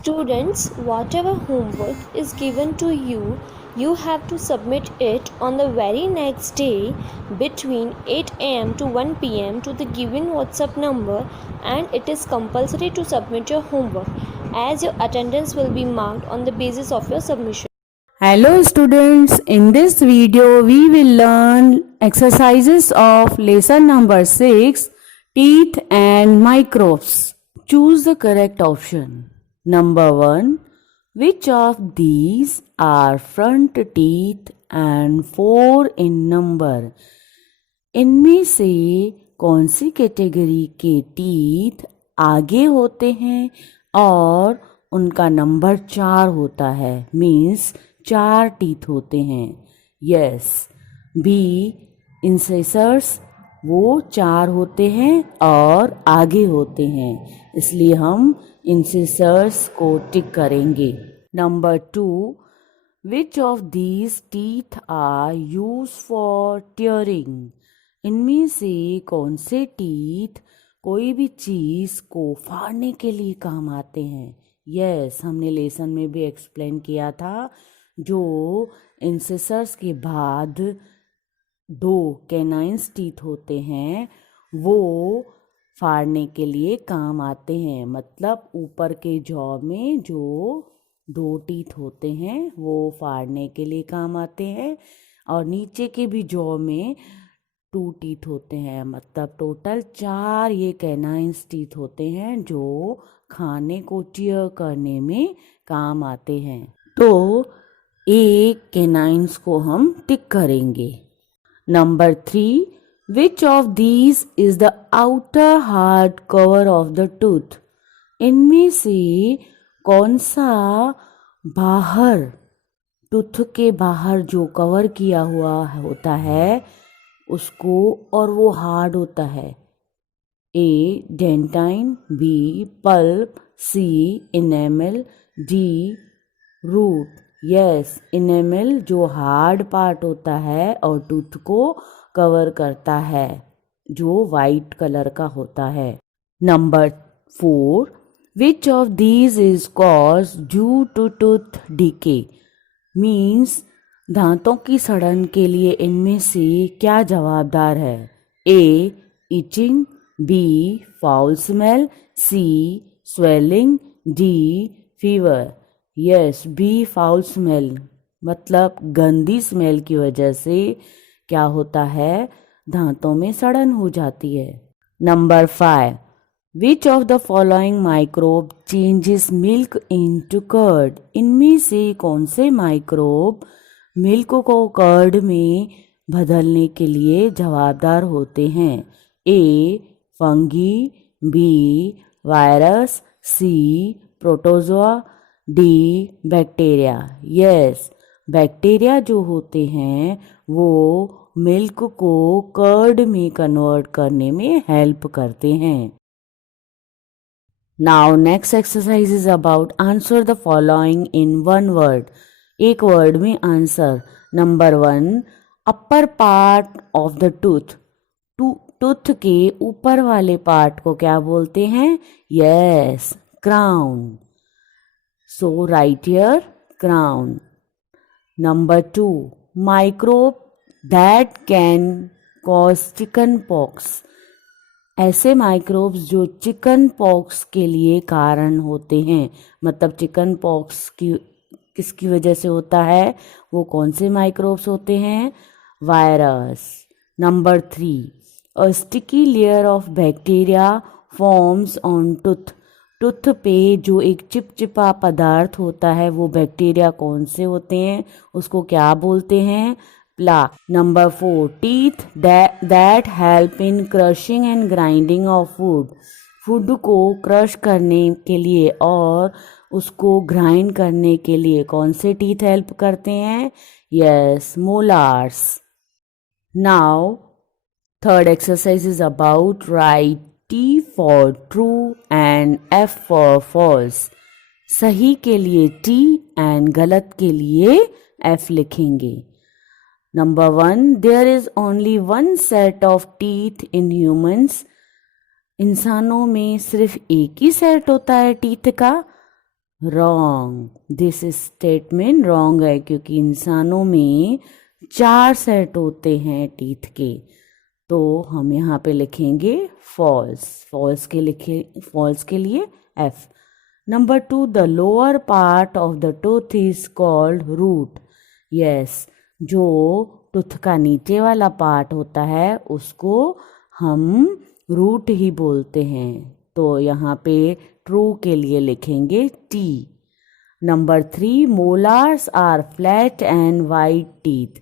Students, whatever homework is given to you, you have to submit it on the very next day between 8 am to 1 pm to the given WhatsApp number, and it is compulsory to submit your homework as your attendance will be marked on the basis of your submission. Hello students, in this video we will learn exercises of lesson number 6, teeth and microbes. Choose the correct option. Number 1, which of these are front teeth and 4 in number? इनमें से कौन सी category के teeth आगे होते हैं और उनका number 4 होता है, मीन्स 4 टीथ होते हैं? यस, बी इंसेसर्स वो 4 होते हैं और आगे होते हैं, इसलिए हम इंसेसर्स को टिक करेंगे. Number 2, which of these teeth are use for tearing? इनमें से कौन से टीथ कोई भी चीज़ को फाड़ने के लिए काम आते हैं? यस, हमने लेसन में भी एक्सप्लेन किया था, जो इंसेसर्स के बाद 2 कैनाइन्स टीथ होते हैं वो फाड़ने के लिए काम आते हैं. मतलब ऊपर के जॉ में जो 2 टीथ होते हैं वो फाड़ने के लिए काम आते हैं, और नीचे के भी जॉ में 2 टीथ होते हैं. मतलब टोटल 4 ये कैनाइन्स टीथ होते हैं जो खाने को टियर करने में काम आते हैं. तो एक कैनाइन्स को हम टिक करेंगे. Number 3, which of these is the outer hard cover of the tooth? इनमें से कौन सा बाहर, टूथ के बाहर जो कवर किया हुआ होता है उसको, और वो हार्ड होता है? A dentine, B pulp, C enamel, D root. Yes, enamel जो हार्ड पार्ट होता है और टूथ को कवर करता है, जो वाइट कलर का होता है. Number 4, which of these is cause due to tooth decay? Means दांतों की सड़न के लिए इनमें से क्या जवाबदार है? A itching, B foul smell, C swelling, D fever. Yes, B foul smell, मतलब गंदी स्मेल की वजह से क्या होता है, दांतों में सड़न हो जाती है. Number 5, which of the following microbe changes milk into curd? इनमें से कौन से माइक्रोब मिल्क को कर्ड में बदलने के लिए जवाबदार होते हैं? A fungi, B virus, C protozoa, D bacteria. Yes, bacteria जो होते हैं वो मिल्क को कर्ड में कन्वर्ट करने में हेल्प करते हैं. Now next exercise is about answer the following in one word. एक वर्ड में answer. Number 1, upper part of the tooth. Tooth के ऊपर वाले पार्ट को क्या बोलते हैं? Yes, crown. So right here crown. Number 2, microbe that can cause chicken pox. ऐसे माइक्रोब्स जो चिकन पॉक्स के लिए कारण होते हैं. मतलब चिकन पॉक्स की किसकी वजह से होता है? वो कौन से माइक्रोब्स होते हैं? Virus. Number 3, a sticky layer of bacteria forms on tooth. Tooth पे जो एक चिपचिपा पदार्थ होता है वो बैक्टीरिया कौन से होते हैं? उसको क्या बोलते हैं? Plaque. Number 4, teeth that help in crushing and grinding of food. Food को क्रश करने के लिए और उसको ग्राइंड करने के लिए कौन से टीथ हेल्प करते हैं? Yes, molars. Now third exercise is about right T for true and F for false. सही के लिए T एंड गलत के लिए F लिखेंगे. Number 1, there is only 1 set of teeth in humans. इंसानों में सिर्फ एक ही सेट होता है टीथ का. रॉन्ग। दिस स्टेटमेंट रॉन्ग है क्योंकि इंसानों में 4 सेट होते हैं टीथ के, तो हम यहाँ पे लिखेंगे फॉल्स। फॉल्स के लिए F. Number 2, the lower part of the tooth is called root. Yes, जो टूथ का नीचे वाला पार्ट होता है उसको हम रूट ही बोलते हैं, तो यहाँ पे ट्रू के लिए लिखेंगे T. Number 3, molars are flat and wide teeth.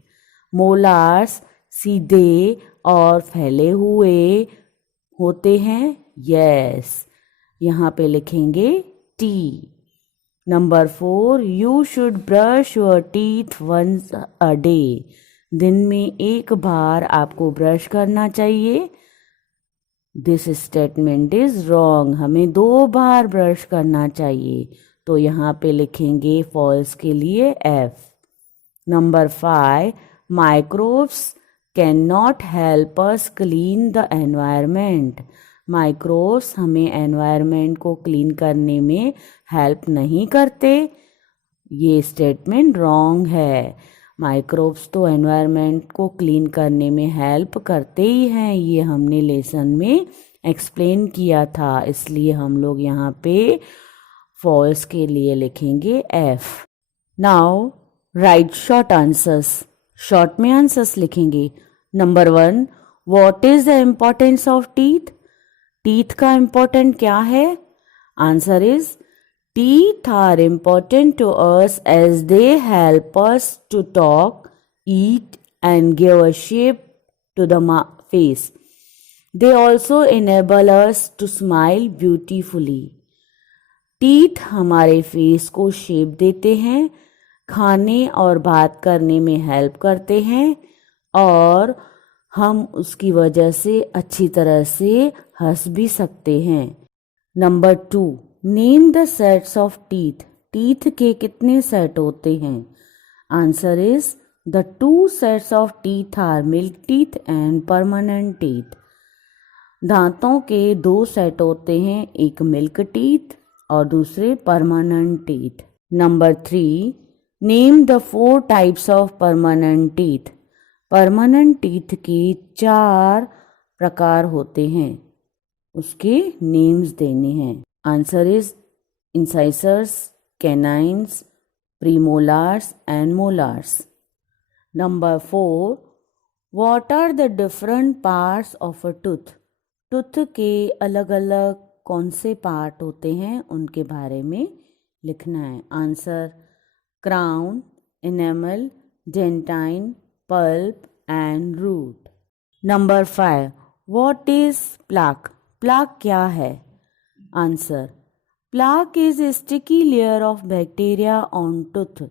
Molars सीधे और फैले हुए होते हैं। यस, यहाँ पे लिखेंगे T. Number 4, you should brush your teeth once a day. दिन में एक बार आपको ब्रश करना चाहिए। This statement is wrong. हमें 2 बार ब्रश करना चाहिए, तो यहाँ पे लिखेंगे फॉल्स के लिए F. Number 5, microbes can not help us clean the environment. Microbes हमें एनवायरमेंट को क्लीन करने में हेल्प नहीं करते। ये स्टेटमेंट रॉन्ग है। माइक्रोब्स तो एनवायरनमेंट को क्लीन करने में हेल्प करते ही हैं, ये हमने लेसन में एक्सप्लेन किया था, इसलिए हम लोग यहाँ पे फॉल्स के लिए लिखेंगे F. Now right short answers. Short में आंसर्स लिखेंगे। Number 1, what is the importance of teeth. Teeth का इम्पोर्टेंट क्या है? Answer is teeth are important to us as they help us to talk, eat, and give a shape to the face. They also enable us to smile beautifully. Teeth हमारे face को shape देते हैं, खाने और बात करने में help करते हैं और हम उसकी वजह से अच्छी तरह से हंस भी सकते हैं। Number 2, name the sets of teeth. Teeth के कितने सेट होते हैं? Answer is the 2 sets of teeth are milk teeth and permanent teeth. दांतों के 2 सेट होते हैं, एक मिल्क टीथ और दूसरे permanent teeth. Number 3, name the 4 types of permanent teeth. Permanent teeth के 4 प्रकार होते हैं, उसके नेम्स देने हैं। Answer is incisors, canines, premolars and molars. Number 4, what are the different parts of a tooth. Tooth के अलग अलग कौन से पार्ट होते हैं उनके बारे में लिखना है। Answer crown, enamel, dentine, pulp and root. Number 5, what is plaque. Plaque क्या है? Answer plaque is a sticky layer of bacteria on tooth.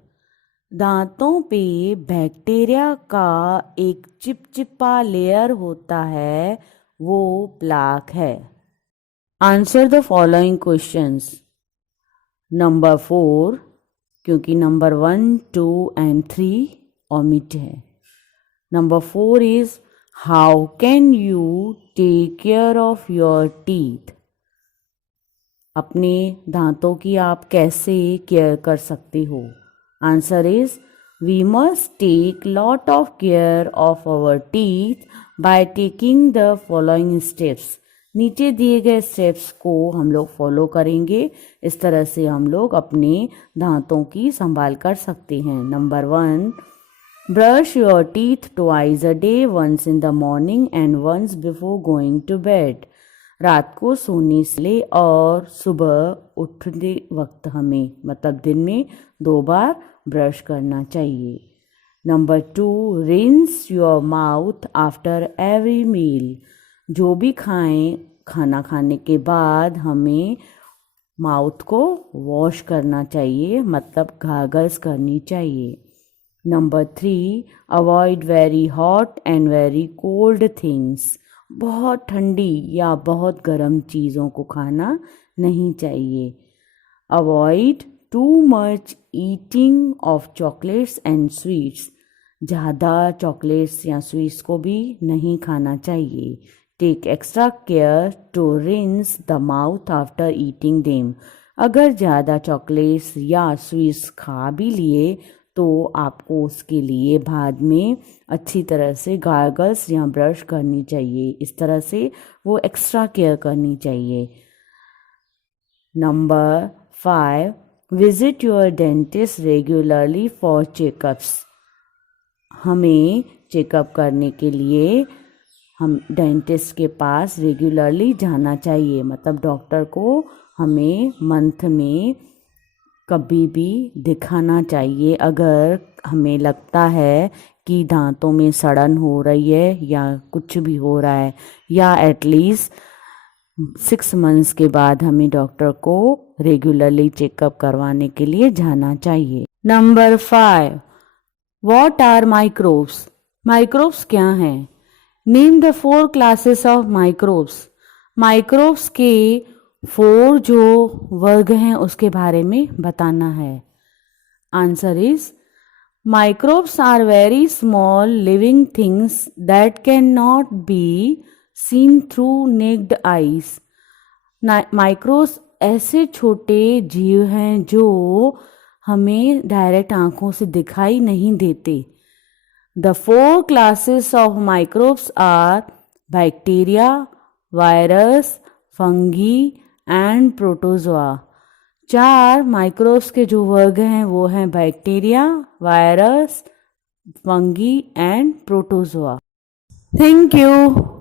दांतों पे बैक्टीरिया का एक चिपचिपा लेयर होता है, वो प्लाक है। Answer the following questions. Number 4, क्योंकि नंबर 1, 2 एंड 3 ओमिट है। Number 4 is how can you take care of your teeth. अपने दांतों की आप कैसे केयर कर सकते हो? Answer is we must take lot of care of our teeth by taking the following steps. नीचे दिए गए स्टेप्स को हम लोग फॉलो करेंगे, इस तरह से हम लोग अपने दांतों की संभाल कर सकते हैं। Number 1, brush your teeth twice a day, once in the morning and once before going to bed. रात को सोने से और सुबह उठते वक्त हमें मतलब दिन में 2 बार ब्रश करना चाहिए। Number 2, rinse your mouth after every meal. जो भी खाएं, खाना खाने के बाद हमें माउथ को वॉश करना चाहिए, मतलब गार्गल्स करनी चाहिए। Number 3, avoid very hot and very cold things. बहुत ठंडी या बहुत गर्म चीज़ों को खाना नहीं चाहिए। Avoid too much eating of chocolates and sweets. ज़्यादा चॉकलेट्स या स्वीट्स को भी नहीं खाना चाहिए। Take extra care to rinse the mouth after eating them. अगर ज़्यादा चॉकलेट्स या स्वीट्स खा भी लिए तो आपको उसके लिए बाद में अच्छी तरह से गार्गल्स या ब्रश करनी चाहिए। इस तरह से वो एक्स्ट्रा केयर करनी चाहिए। Number 5, visit your dentist regularly for checkups. हमें चेकअप करने के लिए हम डेंटिस्ट के पास रेगुलरली जाना चाहिए। मतलब डॉक्टर को हमें मंथ में कभी भी दिखाना चाहिए अगर हमें लगता है कि दांतों में सड़न हो रही है या कुछ भी हो रहा है, या एटलीस्ट 6 मंथ्स के बाद हमें डॉक्टर को रेगुलरली चेकअप करवाने के लिए जाना चाहिए। Number 5, what are microbes? Microbes क्या हैं? Name the 4 classes of microbes. Microbes के 4 जो वर्ग हैं उसके बारे में बताना है। Answer is microbes are very small living things that can not be seen through naked eyes. Microbes ऐसे छोटे जीव हैं जो हमें डायरेक्ट आंखों से दिखाई नहीं देते। The 4 classes of microbes are bacteria, virus, fungi and protozoa। 4 microbes के जो वर्ग हैं वो हैं bacteria, virus, fungi and protozoa. Thank you.